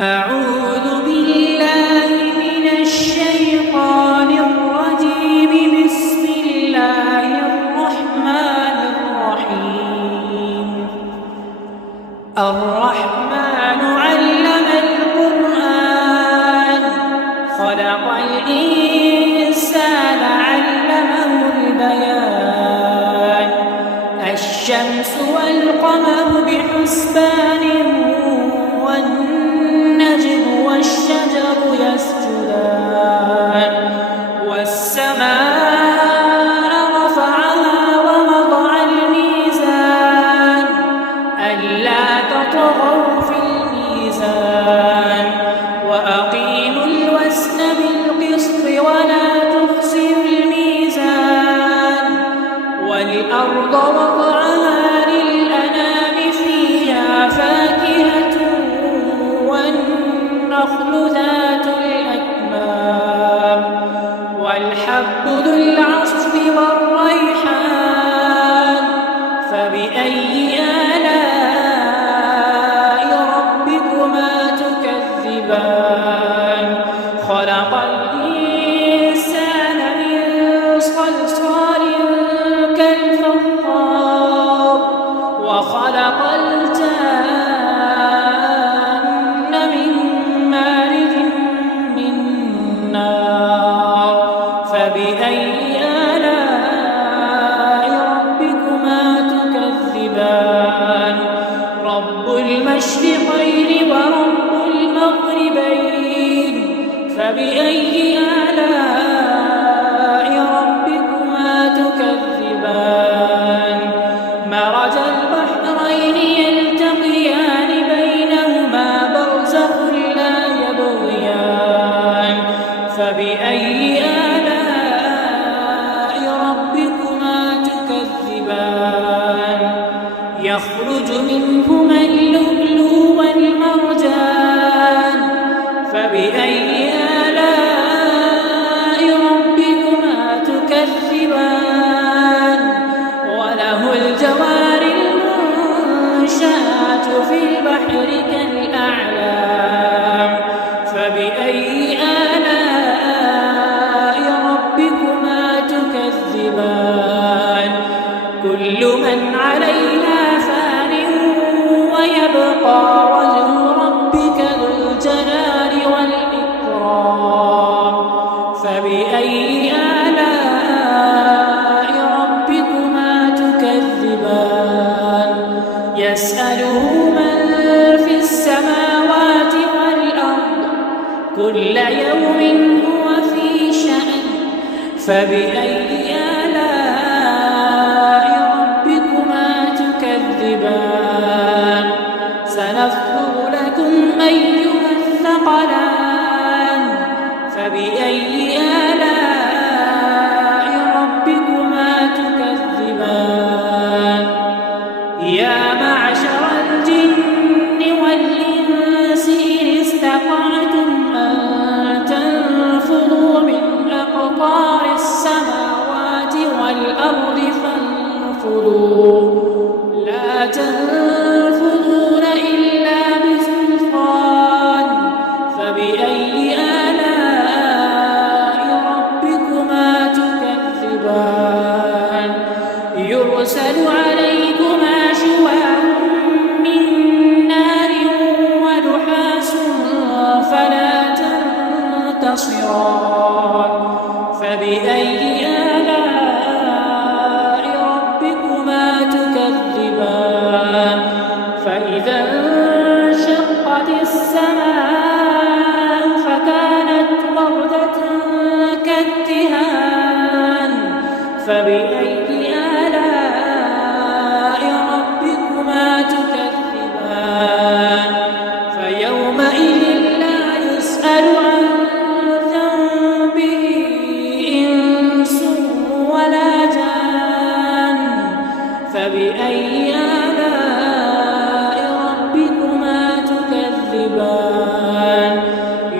أعوذ بالله من الشيطان الرجيم. بسم الله الرحمن الرحيم. الرحمن علم القرآن خلق الإنسان علمه البيان. الشمس والقمر بحسبان والنجم والشجر يسجدان. والسماء رفعها ووضع الميزان ألا تطغوا في الميزان وأقيموا الوزن بالقسط ولا تخسروا الميزان. والأرض وضعها للأنام فيها فاكهة والنخل ذات الأكمام والحب ذو العصف والريحان. فبأي آلاء ربكما تكذبان. خلق الإنسان من صلصال كالفخار وخلق الجان من مارج من نار. فبأي آلاء ربكما تكذبان. رب المشرقين ورب المغربين. فبأي آلاء ربكما تكذبان. مرج البحرين يلتقيان بينهما برزخ لا يبغيان. فبأي آلاء ربكما تكذبان. يخرج منهما اللؤلؤ والمرجان. فبأي آلاء ربكما تكذبان. وله الجوار المنشآت في البحر كالأعلام. فبأي آلاء ربكما تكذبان. كل من عليها فان ويبقى وجه ربك ذو الجلال والإكرام. فبأي آلاء ربكما تكذبان. يسأله من في السماوات والأرض كل يوم هو في شأن. فبأي آلاء ربكما تكذبان. سنفرغ لكم أيها الثقلان. فبأي آلاء ربكما تكذبان. يا معشر الجن والإنس إن استطعتم أن تنفذوا من أقطار السماوات والأرض فانفذوا لا تنفذون إلا بسلطان. فبأي آلاء ربكما تكذبان. يرسل عليكما شواظ من نار ونحاس فلا تنتصران. فبأي آلاء ربكما تكذبان. فإذا انشقت السماء فكانت وردة كالدهان. فبأي آلاء ربكما تكذبان. فيومئذ لا يسأل عن ذنبه إنس ولا جان. فبأي آلاء ربكما تكذبان.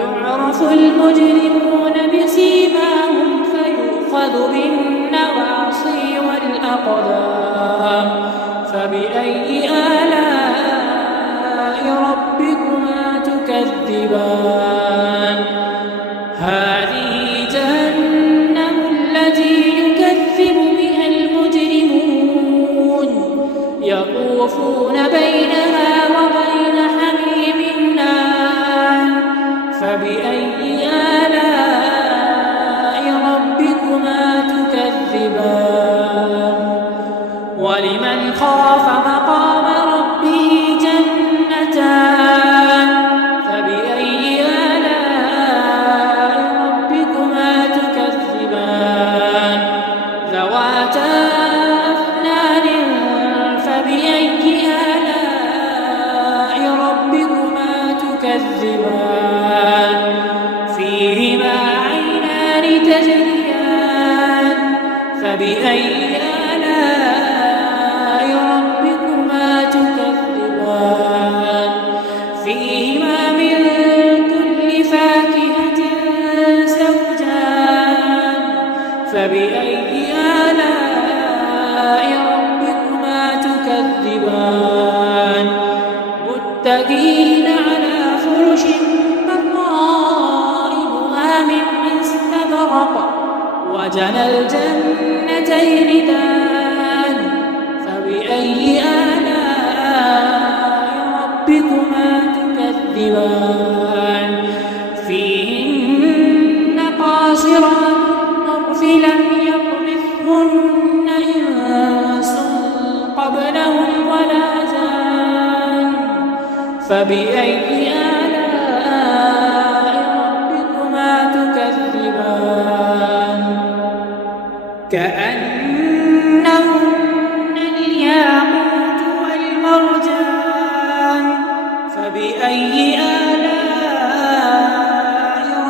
يعرف المجرمون بسيماهم فيؤخذ بالنواصي والأقدام. فبأي آلاء ربكما تكذبان. تكذبان هذه جهنم التي يكذب بها المجرمون يطوفون بينها وبين حميم آن فبأي آلاء ربكما تكذبان ولمن خاف مقام ربه جنتان فبأي آلاء ربكما تكذبان ذواتا أفنان فبأي آلاء ربكما تكذبان فيهما عينان تجريان فبأي آلاء ربكما تكذبان فيهما من كل فاكهة زوجان فبأي آلاء ربكما تكذبان متكئين على فرش بطائنها من استبرق وجنى الجنتين دان فبأي آلاء ربكما تكذبان فيهن قاصرات الطرف لم يطمثهن إنس قبلهم ولا جان فبأي آلاء ربكما تكذبان كأنهن الياقوت والمرجان فبأي آلاء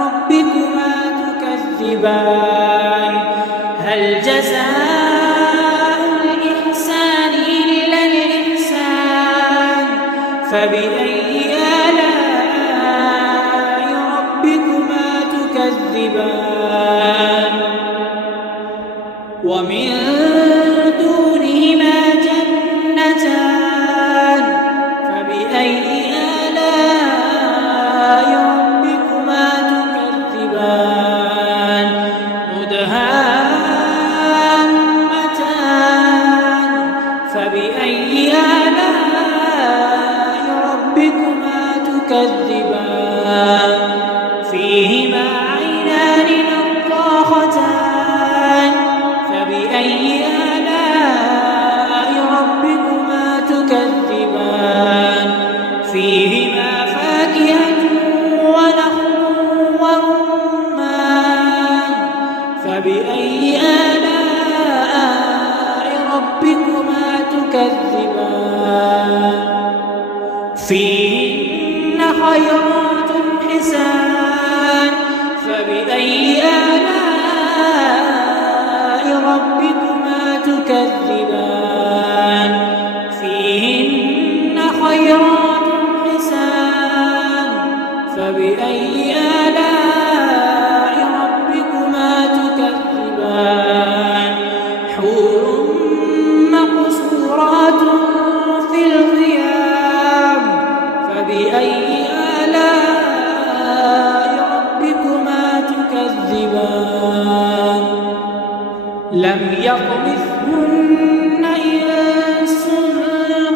ربكما تكذبان هل جزاء الإحسان إلا الإحسان فبأي آلاء ربكما تكذبان ومن دونهما جنتان فبأي آلاء ربكما تكذبان مدهامتان فبأي آلاء ربكما تكذبان فيهما عينان نضاختان فبأي آلاء ربكما تكذبان فيهما فاكهة ونخل ورمان فبأي آلاء ربكما تكذبان فيهن خيرات حسان فبأي آلاء ربكما تكذبان فيهن خيرات حسان فبأي آلاء ربكما تكذبان حور مقصورات في الخيام فبأي آلاء ربكما تكذبان لم يطمثهن إنس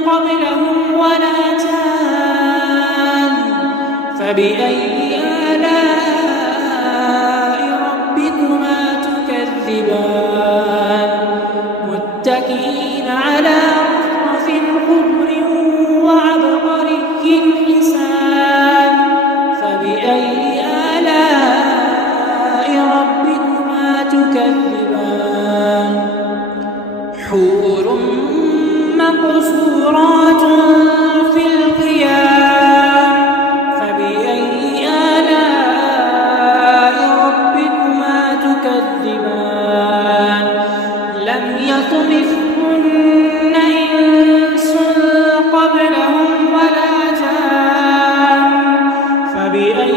قبلهم ولا جان فبأي آلاء ربكما تكذبان متكئين على رفرف خضر وعبقري حسان فبأي آلاء ربكما تكذبان حور مقصورات في الخيام فبأي آلاء ربكما تكذبان لم يطمثهن إنس قبلهم ولا جان فبأي